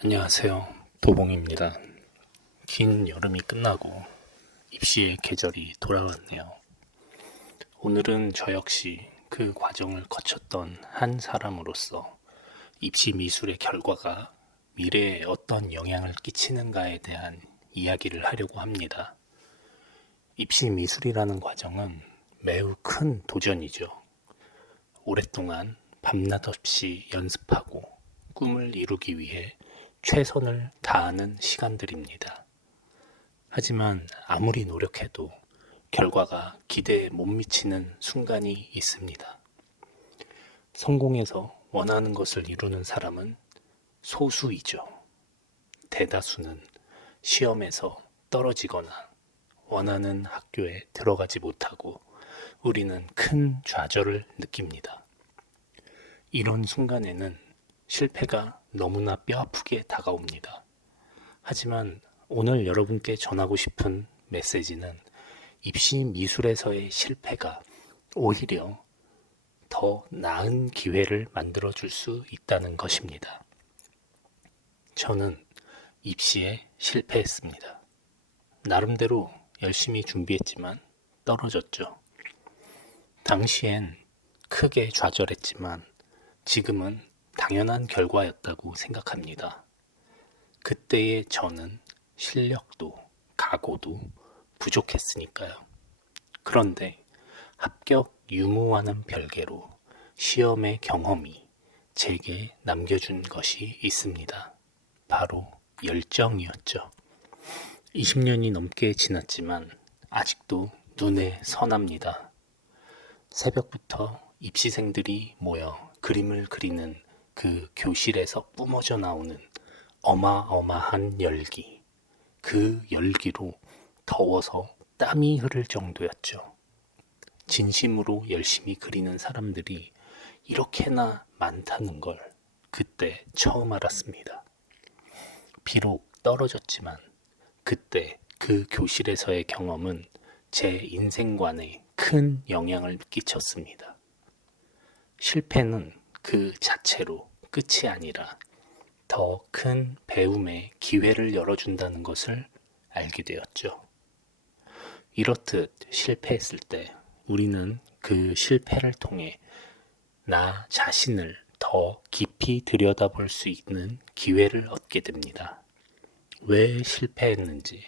안녕하세요. 도봉입니다. 긴 여름이 끝나고 입시의 계절이 돌아왔네요. 오늘은 저 역시 그 과정을 거쳤던 한 사람으로서 입시 미술의 결과가 미래에 어떤 영향을 끼치는가에 대한 이야기를 하려고 합니다. 입시 미술이라는 과정은 매우 큰 도전이죠. 오랫동안 밤낮 없이 연습하고 꿈을 이루기 위해 최선을 다하는 시간들입니다. 하지만 아무리 노력해도 결과가 기대에 못 미치는 순간이 있습니다. 성공해서 원하는 것을 이루는 사람은 소수이죠. 대다수는 시험에서 떨어지거나 원하는 학교에 들어가지 못하고 우리는 큰 좌절을 느낍니다. 이런 순간에는 실패가 너무나 뼈아프게 다가옵니다. 하지만 오늘 여러분께 전하고 싶은 메시지는 입시 미술에서의 실패가 오히려 더 나은 기회를 만들어줄 수 있다는 것입니다. 저는 입시에 실패했습니다. 나름대로 열심히 준비했지만 떨어졌죠. 당시엔 크게 좌절했지만 지금은 당연한 결과였다고 생각합니다. 그때의 저는 실력도 각오도 부족했으니까요. 그런데 합격 유무와는 별개로 시험의 경험이 제게 남겨준 것이 있습니다. 바로 열정이었죠. 20년이 넘게 지났지만 아직도 눈에 선합니다. 새벽부터 입시생들이 모여 그림을 그리는 그 교실에서 뿜어져 나오는 어마어마한 열기. 그 열기로 더워서 땀이 흐를 정도였죠. 진심으로 열심히 그리는 사람들이 이렇게나 많다는 걸 그때 처음 알았습니다. 비록 떨어졌지만 그때 그 교실에서의 경험은 제 인생관에 큰 영향을 끼쳤습니다. 실패는 그 자체로 끝이 아니라 더 큰 배움의 기회를 열어준다는 것을 알게 되었죠. 이렇듯 실패했을 때 우리는 그 실패를 통해 나 자신을 더 깊이 들여다볼 수 있는 기회를 얻게 됩니다. 왜 실패했는지,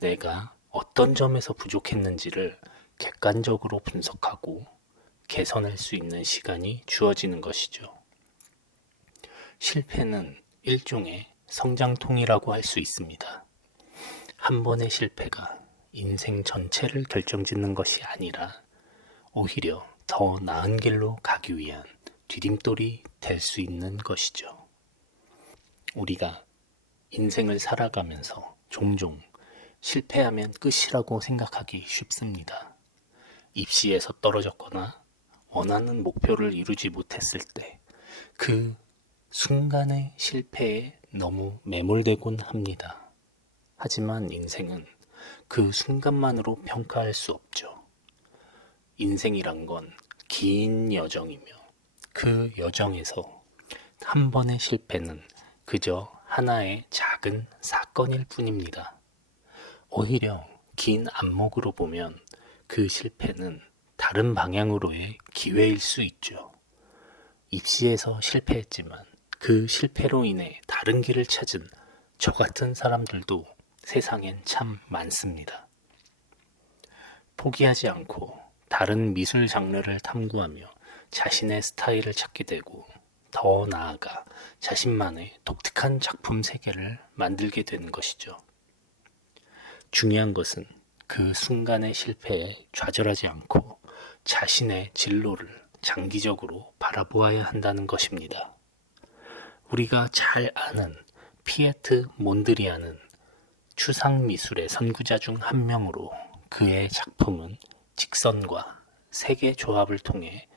내가 어떤 점에서 부족했는지를 객관적으로 분석하고 개선할 수 있는 시간이 주어지는 것이죠. 실패는 일종의 성장통이라고 할 수 있습니다. 한 번의 실패가 인생 전체를 결정짓는 것이 아니라 오히려 더 나은 길로 가기 위한 디딤돌이 될 수 있는 것이죠. 우리가 인생을 살아가면서 종종 실패하면 끝이라고 생각하기 쉽습니다. 입시에서 떨어졌거나 원하는 목표를 이루지 못했을 때 그 순간의 실패에 너무 매몰되곤 합니다. 하지만 인생은 그 순간만으로 평가할 수 없죠. 인생이란 건 긴 여정이며 그 여정에서 한 번의 실패는 그저 하나의 작은 사건일 뿐입니다. 오히려 긴 안목으로 보면 그 실패는 다른 방향으로의 기회일 수 있죠. 입시에서 실패했지만 그 실패로 인해 다른 길을 찾은 저 같은 사람들도 세상엔 참 많습니다. 포기하지 않고 다른 미술 장르를 탐구하며 자신의 스타일을 찾게 되고 더 나아가 자신만의 독특한 작품 세계를 만들게 되는 것이죠. 중요한 것은 그 순간의 실패에 좌절하지 않고 자신의 진로를 장기적으로 바라보아야 한다는 것입니다. 우리가 잘 아는 피에트 몬드리안은 추상미술의 선구자 중 한 명으로 그의 작품은 직선과 색의 조합을 통해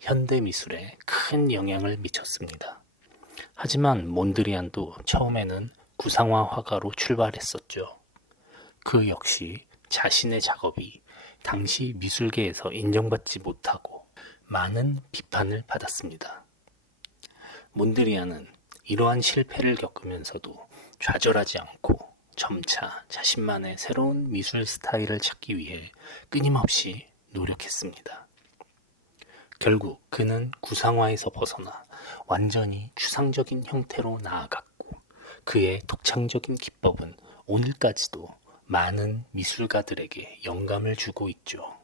현대미술에 큰 영향을 미쳤습니다. 하지만 몬드리안도 처음에는 구상화 화가로 출발했었죠. 그 역시 자신의 작업이 당시 미술계에서 인정받지 못하고 많은 비판을 받았습니다. 몬드리안은 이러한 실패를 겪으면서도 좌절하지 않고 점차 자신만의 새로운 미술 스타일을 찾기 위해 끊임없이 노력했습니다. 결국 그는 구상화에서 벗어나 완전히 추상적인 형태로 나아갔고, 그의 독창적인 기법은 오늘까지도 많은 미술가들에게 영감을 주고 있죠.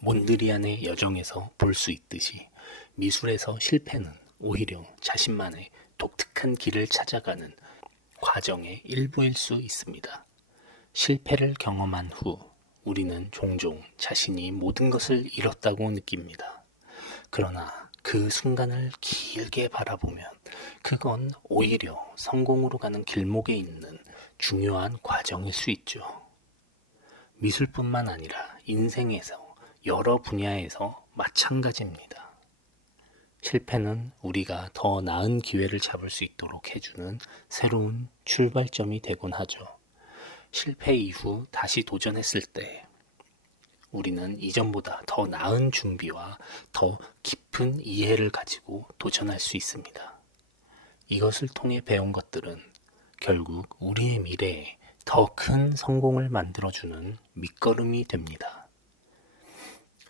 몬드리안의 여정에서 볼 수 있듯이 미술에서 실패는 오히려 자신만의 독특한 길을 찾아가는 과정의 일부일 수 있습니다. 실패를 경험한 후 우리는 종종 자신이 모든 것을 잃었다고 느낍니다. 그러나 그 순간을 길게 바라보면 그건 오히려 성공으로 가는 길목에 있는 중요한 과정일 수 있죠. 미술뿐만 아니라 인생에서 여러 분야에서 마찬가지입니다. 실패는 우리가 더 나은 기회를 잡을 수 있도록 해주는 새로운 출발점이 되곤 하죠. 실패 이후 다시 도전했을 때 우리는 이전보다 더 나은 준비와 더 깊은 이해를 가지고 도전할 수 있습니다. 이것을 통해 배운 것들은 결국 우리의 미래에 더 큰 성공을 만들어주는 밑거름이 됩니다.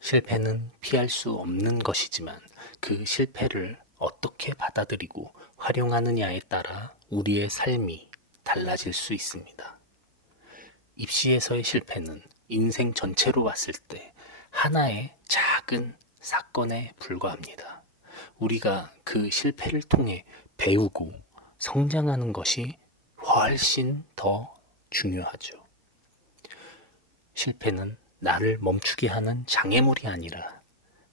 실패는 피할 수 없는 것이지만 그 실패를 어떻게 받아들이고 활용하느냐에 따라 우리의 삶이 달라질 수 있습니다. 입시에서의 실패는 인생 전체로 봤을 때 하나의 작은 사건에 불과합니다. 우리가 그 실패를 통해 배우고 성장하는 것이 훨씬 더 중요하죠. 실패는 나를 멈추게 하는 장애물이 아니라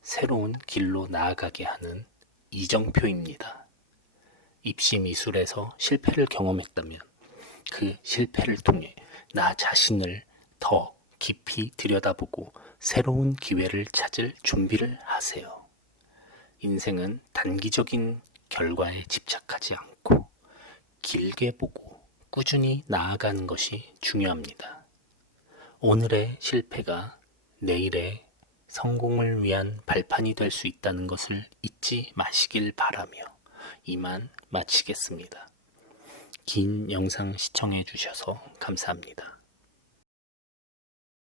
새로운 길로 나아가게 하는 이정표입니다. 입시 미술에서 실패를 경험했다면 그 실패를 통해 나 자신을 더 깊이 들여다보고 새로운 기회를 찾을 준비를 하세요. 인생은 단기적인 결과에 집착하지 않고 길게 보고 꾸준히 나아가는 것이 중요합니다. 오늘의 실패가 내일의 성공을 위한 발판이 될 수 있다는 것을 잊지 마시길 바라며 이만 마치겠습니다. 긴 영상 시청해 주셔서 감사합니다.